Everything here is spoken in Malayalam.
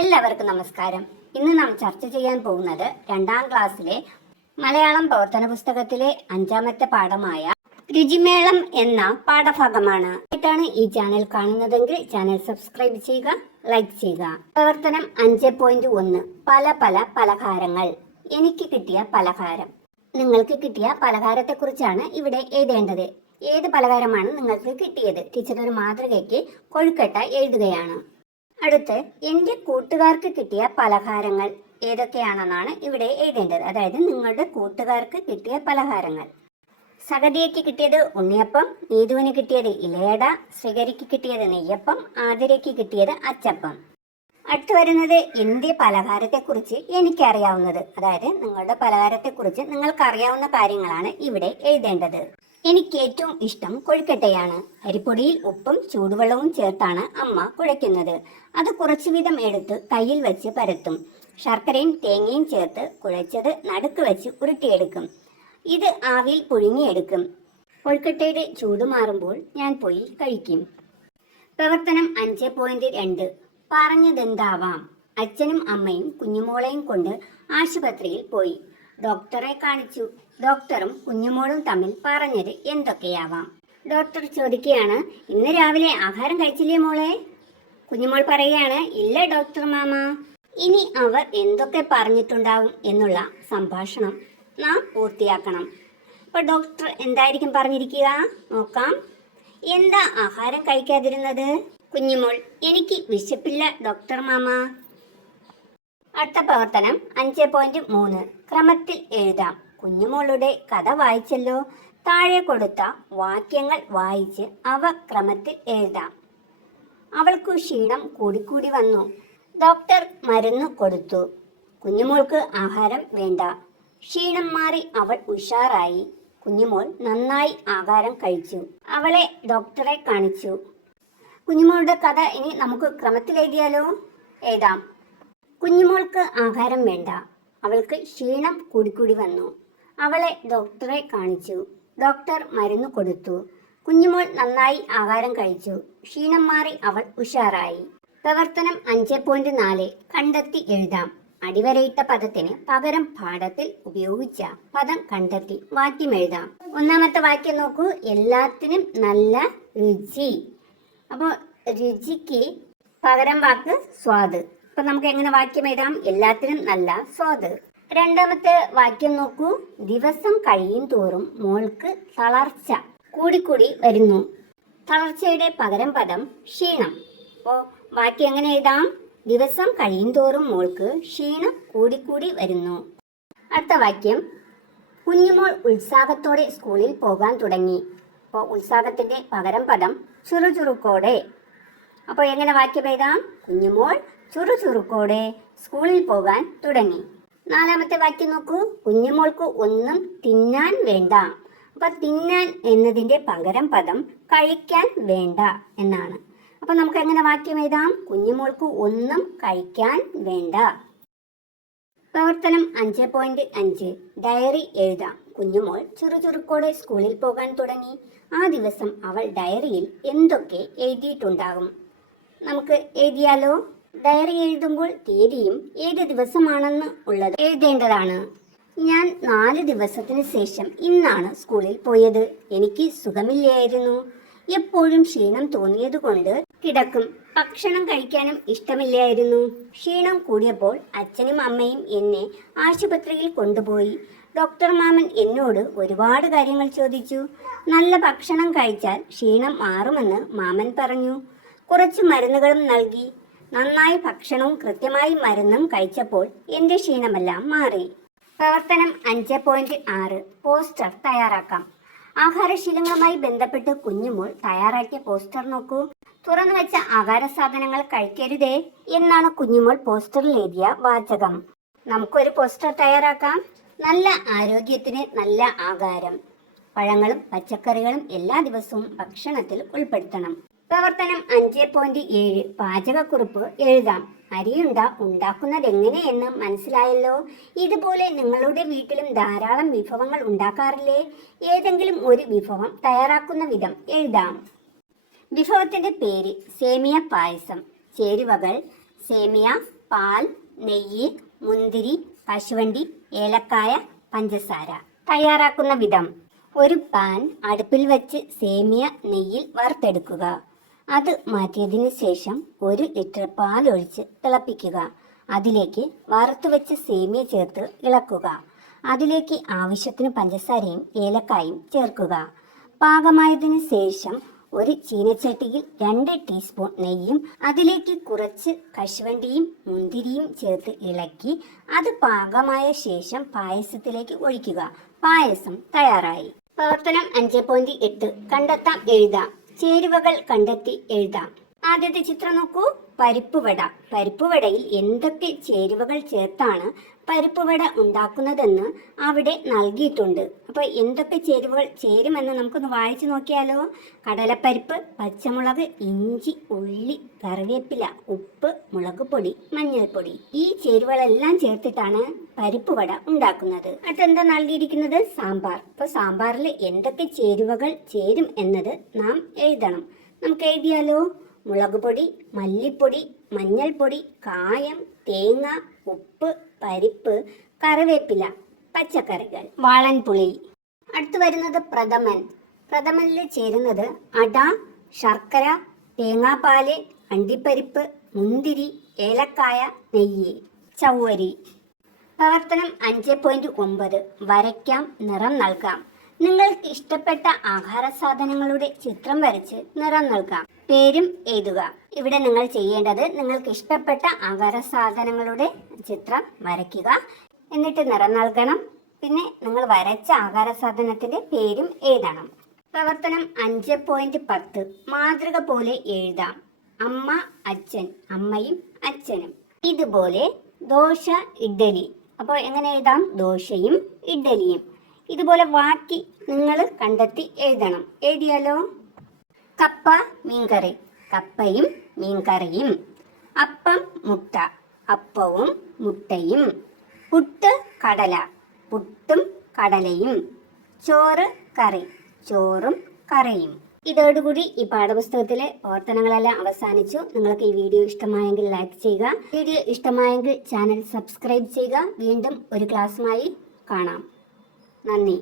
എല്ലാവർക്കും നമസ്കാരം. ഇന്ന് നാം ചർച്ച ചെയ്യാൻ പോകുന്നത് 2ാം ക്ലാസ്സിലെ മലയാളം പ്രവർത്തന പുസ്തകത്തിലെ 5ാമത്തെ പാഠമായ രുചിമേളം എന്ന പാഠഭാഗമാണ്. ാണ് ഈ ചാനൽ കാണുന്നതെങ്കിൽ ചാനൽ സബ്സ്ക്രൈബ് ചെയ്യുക, ലൈക്ക് ചെയ്യുക. പ്രവർത്തനം 5.1 പല പല പലഹാരങ്ങൾ. എനിക്ക് കിട്ടിയ പലഹാരം. നിങ്ങൾക്ക് കിട്ടിയ പലഹാരത്തെ കുറിച്ചാണ് ഇവിടെ എഴുതേണ്ടത്. ഏത് പലഹാരമാണ് നിങ്ങൾക്ക് കിട്ടിയത്? ടീച്ചർ ഒരു മാതൃകയ്ക്ക് കൊഴുക്കട്ട എഴുതുകയാണ്. അടുത്ത് എൻ്റെ കൂട്ടുകാർക്ക് കിട്ടിയ പലഹാരങ്ങൾ ഏതൊക്കെയാണെന്നാണ് ഇവിടെ എഴുതേണ്ടത്. അതായത് നിങ്ങളുടെ കൂട്ടുകാർക്ക് കിട്ടിയ പലഹാരങ്ങൾ. സഗതിയയ്ക്ക് കിട്ടിയത് ഉണ്ണിയപ്പം, നീതുവിന് കിട്ടിയത് ഇലയട, ശ്രീകരിക്ക് കിട്ടിയത് നെയ്യപ്പം, ആതിരയ്ക്ക് കിട്ടിയത് അച്ചപ്പം. അടുത്ത് വരുന്നത് എൻ്റെ പലഹാരത്തെക്കുറിച്ച് എനിക്കറിയാവുന്നത്. അതായത് നിങ്ങളുടെ പലഹാരത്തെക്കുറിച്ച് നിങ്ങൾക്കറിയാവുന്ന കാര്യങ്ങളാണ് ഇവിടെ എഴുതേണ്ടത്. എനിക്ക് ഏറ്റവും ഇഷ്ടം കൊഴുക്കട്ടയാണ്. അരിപ്പൊടിയിൽ ഉപ്പും ചൂടുവെള്ളവും ചേർത്താണ് അമ്മ കുഴയ്ക്കുന്നത്. അത് കുറച്ചു വീതം എടുത്ത് കയ്യിൽ വെച്ച് പരത്തും. ശർക്കരയും തേങ്ങയും ചേർത്ത് കുഴച്ചത് നടുക്ക് വെച്ച് ഉരുട്ടിയെടുക്കും. ഇത് ആവിയിൽ പുഴുങ്ങിയെടുക്കും. കൊഴുക്കട്ടയുടെ ചൂട് മാറുമ്പോൾ ഞാൻ പോയി കഴിക്കും. പ്രവർത്തനം 5.2 പറഞ്ഞതെന്താവാം. അച്ഛനും അമ്മയും കുഞ്ഞുമോളെയും കൊണ്ട് ആശുപത്രിയിൽ പോയി. ഡോക്ടറെ കാണിച്ചു. ഡോക്ടറും കുഞ്ഞുമോളും തമ്മിൽ പറഞ്ഞത് എന്തൊക്കെയാവാം? ഡോക്ടർ ചോദിക്കുകയാണ്, ഇന്ന് രാവിലെ ആഹാരം കഴിച്ചില്ലേ മോളെ? കുഞ്ഞുമോൾ പറയുകയാണ്, ഇല്ല ഡോക്ടർ മാമ. ഇനി അവർ എന്തൊക്കെ പറഞ്ഞിട്ടുണ്ടാവും എന്നുള്ള സംഭാഷണം നാം പൂർത്തിയാക്കണം. അപ്പോൾ ഡോക്ടർ എന്തായിരിക്കും പറഞ്ഞിരിക്കുക? നോക്കാം. എന്താ ആഹാരം കഴിക്കാതിരുന്നത്? കുഞ്ഞുമോൾ, എനിക്ക് വിശപ്പില്ല ഡോക്ടർ മാമ. അടുത്ത പ്രവർത്തനം 5.3 ക്രമത്തിൽ എഴുതാം. കുഞ്ഞുമോളുടെ കഥ വായിച്ചല്ലോ. താഴെ കൊടുത്ത വാക്യങ്ങൾ വായിച്ച് അവ ക്രമത്തിൽ എഴുതാം. അവൾക്കു ക്ഷീണം കൂടിക്കൂടി വന്നു. ഡോക്ടർ മരുന്ന് കൊടുത്തു. കുഞ്ഞുമോൾക്ക് ആഹാരം വേണ്ട. ക്ഷീണം മാറി അവൾ ഉഷാറായി. കുഞ്ഞുമോൾ നന്നായി ആഹാരം കഴിച്ചു. അവളെ ഡോക്ടറെ കാണിച്ചു. കുഞ്ഞുമോളുടെ കഥ ഇനി നമുക്ക് ക്രമത്തിൽ എഴുതിയാലോ? എഴുതാം. കുഞ്ഞുമോൾക്ക് ആഹാരം വേണ്ട. അവൾക്ക് ക്ഷീണം കൂടിക്കൂടി വന്നു. അവളെ ഡോക്ടറെ കാണിച്ചു. ഡോക്ടർ മരുന്ന് കൊടുത്തു. കുഞ്ഞുമോൾ നന്നായി ആഹാരം കഴിച്ചു. ക്ഷീണം മാറി അവൾ ഉഷാറായി. പ്രവർത്തനം 5.4 കണ്ടെത്തി എഴുതാം. അടിവരയിട്ട പദത്തിന് പകരം പാഠത്തിൽ ഉപയോഗിച്ച പദം കണ്ടെത്തി വാക്യം എഴുതാം. ഒന്നാമത്തെ വാക്യം നോക്കൂ. എല്ലാത്തിനും നല്ല രുചി. അപ്പോൾ രുചിക്ക് പകരം വാക്ക് സ്വാദ്. അപ്പൊ നമുക്ക് എങ്ങനെ വാക്യം എഴുതാം? എല്ലാത്തിനും നല്ല സ്വാദ്. രണ്ടാമത്തെ വാക്യം നോക്കൂ. ദിവസം കഴിയും തോറും മോൾക്ക് തളർച്ച കൂടിക്കൂടി വരുന്നു. തളർച്ചയുടെ പകരം പദം ക്ഷീണം. അപ്പോ വാക്യം എങ്ങനെ എഴുതാം? ദിവസം കഴിയും തോറും മോൾക്ക് ക്ഷീണം കൂടിക്കൂടി വരുന്നു. അടുത്ത വാക്യം, കുഞ്ഞുമോൾ ഉത്സാഹത്തോടെ സ്കൂളിൽ പോകാൻ തുടങ്ങി. അപ്പോൾ ഉത്സാഹത്തിന്റെ പകരം പദം ചുറുചുറുക്കോടെ. അപ്പോൾ എങ്ങനെ വാക്യം എഴുതാം? കുഞ്ഞുമോൾ ചുറുചുറുക്കോടെ സ്കൂളിൽ പോകാൻ തുടങ്ങി. നാലാമത്തെ വാക്യം നോക്കൂ. കുഞ്ഞുമോൾക്ക് ഒന്നും തിന്നാൻ വേണ്ട. അപ്പൊ തിന്നാൻ എന്നതിന്റെ പകരം പദം കഴിക്കാൻ വേണ്ട എന്നാണ്. അപ്പൊ നമുക്ക് എങ്ങനെ വാക്യം എഴുതാം? കുഞ്ഞുമോൾക്ക് ഒന്നും കഴിക്കാൻ വേണ്ട. പ്രവർത്തനം 5.5 ഡയറി എഴുതാം. കുഞ്ഞുമോൾ ചുറുചുറുക്കോടെ സ്കൂളിൽ പോകാൻ തുടങ്ങി. ആ ദിവസം അവൾ ഡയറിയിൽ എന്തൊക്കെ എഴുതിയിട്ടുണ്ടാകും? നമുക്ക് എഴുതിയാലോ? ഡയറി എഴുതുമ്പോൾ തീയതിയും ഏത് ദിവസമാണെന്ന് ഉള്ളത് എഴുതേണ്ടതാണ്. ഞാൻ 4 ദിവസത്തിന് ശേഷം ഇന്നാണ് സ്കൂളിൽ പോയത്. എനിക്ക് സുഖമില്ലായിരുന്നു. എപ്പോഴും ക്ഷീണം തോന്നിയതുകൊണ്ട് കിടക്കും. ഭക്ഷണം കഴിക്കാനും ഇഷ്ടമില്ലായിരുന്നു. ക്ഷീണം കൂടിയപ്പോൾ അച്ഛനും അമ്മയും എന്നെ ആശുപത്രിയിൽ കൊണ്ടുപോയി. ഡോക്ടർ മാമൻ എന്നോട് ഒരുപാട് കാര്യങ്ങൾ ചോദിച്ചു. നല്ല ഭക്ഷണം കഴിച്ചാൽ ക്ഷീണം മാറുമെന്ന് മാമൻ പറഞ്ഞു. കുറച്ച് മരുന്നുകളും നൽകി. നന്നായി ഭക്ഷണവും കൃത്യമായി മരുന്നും കഴിച്ചപ്പോൾ എൻ്റെ ക്ഷീണമെല്ലാം മാറി. പ്രവർത്തനം 5.6 പോസ്റ്റർ തയ്യാറാക്കാം. ആഹാരശീലങ്ങളുമായി ബന്ധപ്പെട്ട് കുഞ്ഞുമോൾ തയ്യാറാക്കിയ പോസ്റ്റർ നോക്കൂ. തുറന്നു വെച്ച ആഹാര സാധനങ്ങൾ കഴിക്കരുതേ എന്നാണ് കുഞ്ഞുമോൾ പോസ്റ്ററിൽ എഴുതിയ വാചകം. നമുക്കൊരു പോസ്റ്റർ തയ്യാറാക്കാം. നല്ല ആരോഗ്യത്തിന് നല്ല ആഹാരം. പഴങ്ങളും പച്ചക്കറികളും എല്ലാ ദിവസവും ഭക്ഷണത്തിൽ ഉൾപ്പെടുത്തണം. പ്രവർത്തനം 5.7 പാചകക്കുറിപ്പ് എഴുതാം. അരിയുണ്ട ഉണ്ടാക്കുന്നത് എങ്ങനെയെന്ന് മനസ്സിലായല്ലോ. ഇതുപോലെ നിങ്ങളുടെ വീട്ടിലും ധാരാളം വിഭവങ്ങൾ ഉണ്ടാക്കാറില്ലേ? ഏതെങ്കിലും ഒരു വിഭവം തയ്യാറാക്കുന്ന വിധം എഴുതാം. വിഭവത്തിന്റെ പേര് സേമിയ പായസം. ചേരുവകൾ സേമിയ, പാൽ, നെയ്യ്, മുന്തിരി, കശുവണ്ടി, ഏലക്കായ, പഞ്ചസാര. തയ്യാറാക്കുന്ന വിധം: ഒരു പാൻ അടുപ്പിൽ വെച്ച് സേമിയ നെയ്യിൽ വറുത്തെടുക്കുക. അത് മാറ്റിയതിനു ശേഷം 1 ലിറ്റർ പാൽ ഒഴിച്ച് തിളപ്പിക്കുക. അതിലേക്ക് വറുത്തു വെച്ച് സേമിയ ചേർത്ത് ഇളക്കുക. അതിലേക്ക് ആവശ്യത്തിന് പഞ്ചസാരയും ഏലക്കായും ചേർക്കുക. പാകമായതിനു ശേഷം ഒരു ചീനച്ചട്ടിയിൽ 2 ടീസ്പൂൺ നെയ്യും അതിലേക്ക് കുറച്ച് കശുവണ്ടിയും മുന്തിരിയും ചേർത്ത് ഇളക്കി അത് പാകമായ ശേഷം പായസത്തിലേക്ക് ഒഴിക്കുക. പായസം തയ്യാറായി. പ്രവർത്തനം 5.8 കണ്ടെത്താം എഴുതാം. ചേരുവകൾ കണ്ടെത്തി എഴുതാം. ആദ്യത്തെ ചിത്രം നോക്കൂ. പരിപ്പുവട. പരിപ്പുവടയിൽ എന്തൊക്കെ ചേരുവകൾ ചേർത്താണ് പരിപ്പുവട ഉണ്ടാക്കുന്നതെന്ന് അവിടെ നൽകിയിട്ടുണ്ട്. അപ്പോൾ എന്തൊക്കെ ചേരുവകൾ ചേരുമെന്ന് നമുക്കൊന്ന് വായിച്ചു നോക്കിയാലോ. കടലപ്പരിപ്പ്, പച്ചമുളക്, ഇഞ്ചി, ഉള്ളി, കറിവേപ്പില, ഉപ്പ്, മുളക് പൊടി, മഞ്ഞൾപ്പൊടി. ഈ ചേരുവകളെല്ലാം ചേർത്തിട്ടാണ് പരിപ്പുവട ഉണ്ടാക്കുന്നത്. അടുത്തെന്താ നൽകിയിരിക്കുന്നത്? സാമ്പാർ. അപ്പോൾ സാമ്പാറിൽ എന്തൊക്കെ ചേരുവകൾ ചേരും എന്നത് നാം എഴുതണം. നമുക്ക് എഴുതിയാലോ. മുളക് പൊടി, മല്ലിപ്പൊടി, മഞ്ഞൾപ്പൊടി, കായം, തേങ്ങ, ഉപ്പ്, പരിപ്പ്, കറിവേപ്പില, പച്ചക്കറികൾ, വാളൻപുളി. അടുത്ത് വരുന്നത് പ്രഥമൻ. പ്രഥമനിൽ ചേരുന്നത് അട, ശർക്കര, തേങ്ങാപ്പാല്, അണ്ടിപ്പരിപ്പ്, മുന്തിരി, ഏലക്കായ, നെയ്യ്, ചവ്വരി. പ്രവർത്തനം 5.9 വരയ്ക്കാം, നിറം നൽകാം. നിങ്ങൾക്ക് ഇഷ്ടപ്പെട്ട ആഹാര സാധനങ്ങളുടെ ചിത്രം വരച്ച് നിറം നൽകാം. പേരും എഴുതുക. ഇവിടെ നിങ്ങൾ ചെയ്യേണ്ടത് നിങ്ങൾക്ക് ഇഷ്ടപ്പെട്ട ആഹാര സാധനങ്ങളുടെ ചിത്രം വരയ്ക്കുക, എന്നിട്ട് നിറം നൽകണം. പിന്നെ നിങ്ങൾ വരച്ച ആഹാര സാധനത്തിന്റെ പേരും എഴുതണം. പ്രവർത്തനം 5.10 മാതൃക പോലെ എഴുതാം. അമ്മ, അച്ഛൻ, അമ്മയും അച്ഛനും. ഇതുപോലെ ദോശ, ഇഡ്ഡലി. അപ്പോൾ എങ്ങനെ എഴുതാം? ദോശയും ഇഡ്ഡലിയും. ഇതുപോലെ വാക്കി നിങ്ങൾ കണ്ടെത്തി എഴുതണം. എഴുതിയാലോ. കപ്പ, മീൻകറി. കപ്പയും മീൻകറിയും. അപ്പം, മുട്ട. അപ്പവും മുട്ടയും. പുട്ട്, കടല. പുട്ടും കടലയും. ചോറ്, കറി. ചോറും കറിയും. ഇതോടുകൂടി ഈ പാഠപുസ്തകത്തിലെ പ്രവർത്തനങ്ങളെല്ലാം അവസാനിച്ചു. നിങ്ങൾക്ക് ഈ വീഡിയോ ഇഷ്ടമായെങ്കിൽ ലൈക്ക് ചെയ്യുക. വീഡിയോ ഇഷ്ടമായെങ്കിൽ ചാനൽ സബ്സ്ക്രൈബ് ചെയ്യുക. വീണ്ടും ഒരു ക്ലാസ്സുമായി കാണാം. നന്ദി.